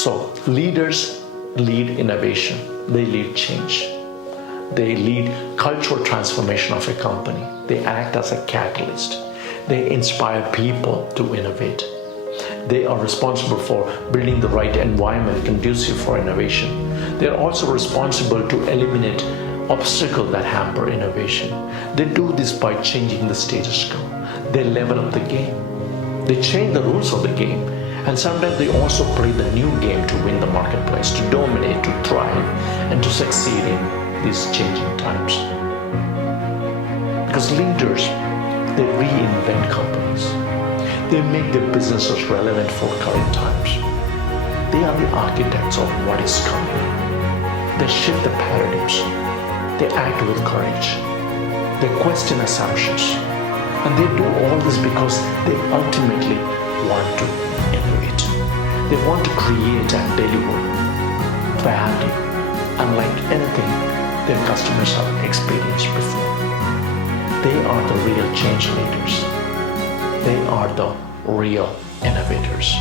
So leaders lead innovation, they lead change, they lead cultural transformation of a company, they act as a catalyst, they inspire people to innovate. They are responsible for building the right environment conducive for innovation. They are also responsible to eliminate obstacles that hamper innovation. They do this by changing the status quo. They level up the game. They change the rules of the game. And sometimes they also play the new game to win the marketplace, to dominate, to thrive, and to succeed in these changing times. Because leaders, they reinvent companies. They make their businesses relevant for current times. They are the architects of what is coming. They shift the paradigms. They act with courage. They question assumptions. And they do all this because they ultimately want to innovate. They want to create and deliver value unlike anything their customers have experienced before. They are the real change leaders. They are the real innovators.